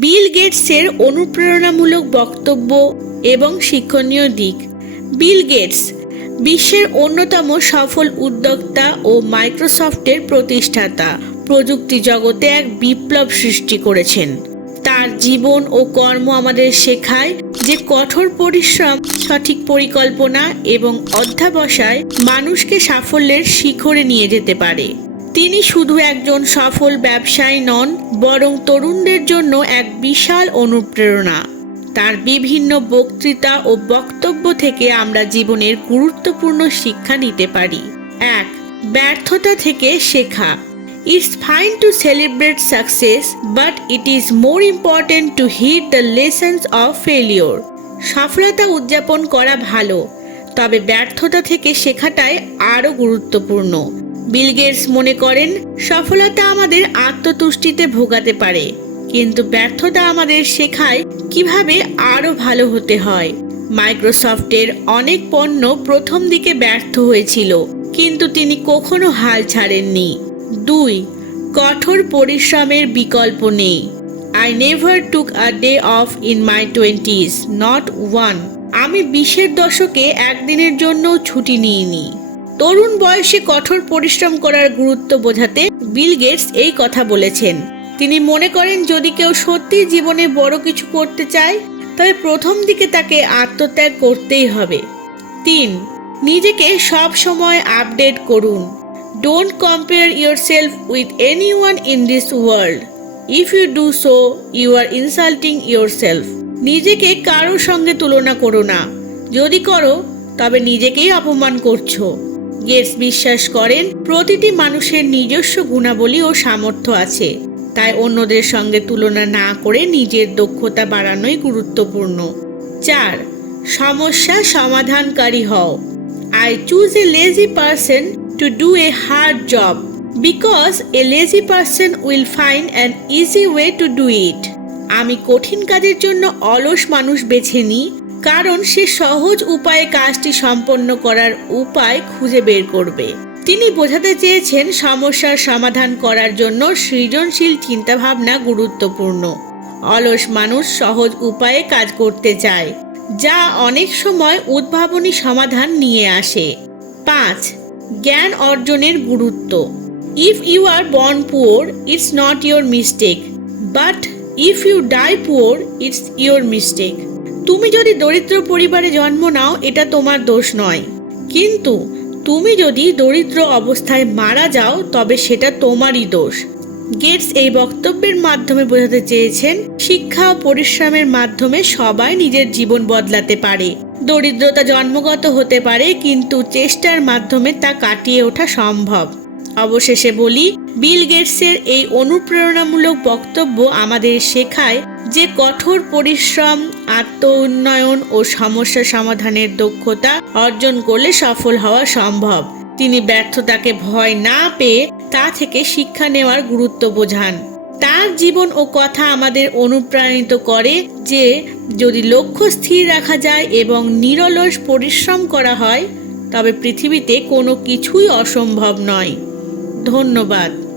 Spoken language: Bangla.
বিল গেটসের অনুপ্রেরণামূলক বক্তব্য এবং শিক্ষণীয় দিক। বিল গেটস, বিশ্বের অন্যতম সফল উদ্যোক্তা ও মাইক্রোসফটের প্রতিষ্ঠাতা। প্রযুক্তি জগতে এক বিপ্লব সৃষ্টি করেছেন। তার জীবন ও কর্ম আমাদের শেখায় যে কঠোর পরিশ্রম, সঠিক পরিকল্পনা এবং অধ্যাবসায় মানুষকে সাফল্যের শিখরে নিয়ে যেতে পারে। তিনি শুধু একজন সফল ব্যবসায়ী নন, বরং তরুণদের জন্য এক বিশাল অনুপ্রেরণা। তার বিভিন্ন বক্তৃতা ও বক্তব্য থেকে আমরা জীবনের গুরুত্বপূর্ণ শিক্ষা নিতে পারি। এক, ব্যর্থতা থেকে শেখা। It's fine to celebrate success but it is more important to heed the lessons of failure সফলতা উদযাপন করা ভালো, তবে ব্যর্থতা থেকে শেখাটাই আরও গুরুত্বপূর্ণ। বিল গেটস মনে করেন, সফলতা আমাদের আত্মতুষ্টিতে ভোগাতে পারে, কিন্তু ব্যর্থতা আমাদের শেখায় কীভাবে আরও ভালো হতে হয়। মাইক্রোসফটের অনেক পণ্য প্রথম দিকে ব্যর্থ হয়েছিল, কিন্তু তিনি কখনো হাল ছাড়েননি। দুই, কঠোর পরিশ্রমের বিকল্প নেই। I never took a day off in my twenties not one আমি বিশের দশকে একদিনের জন্য ছুটি নিইনি। তরুণ বয়সে কঠোর পরিশ্রম করার গুরুত্ব বোঝাতে বিল গেটস এই কথা বলেছেন। তিনি মনে করেন, যদি কেউ সত্যি জীবনে বড় কিছু করতে চায়, তবে প্রথম দিকে তাকে আত্মত্যাগ করতেই হবে। তিন, নিজেকে সব সময় আপডেট করুন। Don't compare yourself with anyone in this world if you do so you are insulting yourself নিজেকে কারোর সঙ্গে তুলনা করো না। যদি করো, তবে নিজেকেই অপমান করছ। গেটস বিশ্বাস করেন, প্রতিটি মানুষের নিজস্ব গুণাবলী ও সামর্থ্য আছে। তাই অন্যদের সঙ্গে তুলনা না করে নিজের দক্ষতা বাড়ানোই গুরুত্বপূর্ণ। চার, সমস্যা সমাধানকারী হও। I choose a lazy person to do a hard job because a lazy person will find an easy way to do it আমি কঠিন কাজের জন্য অলস মানুষ বেছে নিই কারণ সে সহজ উপায়ে কাজটি সম্পন্ন করার উপায় খুঁজে বের করবে। তিনি বোঝাতে চেয়েছেন, সমস্যার সমাধান করার জন্য সৃজনশীল চিন্তাভাবনা গুরুত্বপূর্ণ। অলস মানুষ সহজ উপায়ে কাজ করতে চায়, যা অনেক সময় উদ্ভাবনী সমাধান নিয়ে আসে। পাঁচ, জ্ঞান অর্জনের গুরুত্ব। If you are born poor, it's not your mistake, but if you die poor, it's your mistake. তুমি যদি দরিদ্র পরিবারে জন্ম নাও, এটা তোমার দোষ নয়। কিন্তু তুমি যদি দরিদ্র অবস্থায় মারা যাও, তবে সেটা তোমারই দোষ। গেটস এই বক্তব্যের মাধ্যমে বোঝাতে চেয়েছেন, শিক্ষা ও পরিশ্রমের মাধ্যমে সবাই নিজের জীবন বদলাতে পারে। দরিদ্রতা জন্মগত হতে পারে, কিন্তু চেষ্টার মাধ্যমে তা কাটিয়ে ওঠা সম্ভব। অবশেষে বলি, বিল গেটসের এই অনুপ্রেরণামূলক বক্তব্য আমাদের শেখায় যে কঠোর পরিশ্রম আত্ম উন্নয়ন ও সমস্যা সমাধানের দক্ষতা অর্জন করলে সফল হওয়া সম্ভব। তিনি ব্যর্থতাকে ভয় না পেয়ে তা থেকে শিক্ষা নেওয়ার গুরুত্ব বোঝান। তার জীবন ও কথা আমাদের অনুপ্রাণিত করে যে, যদি লক্ষ্য স্থির রাখা যায় এবং নিরলস পরিশ্রম করা হয়, তবে পৃথিবীতে কোনো কিছুই অসম্ভব নয়। ধন্যবাদ।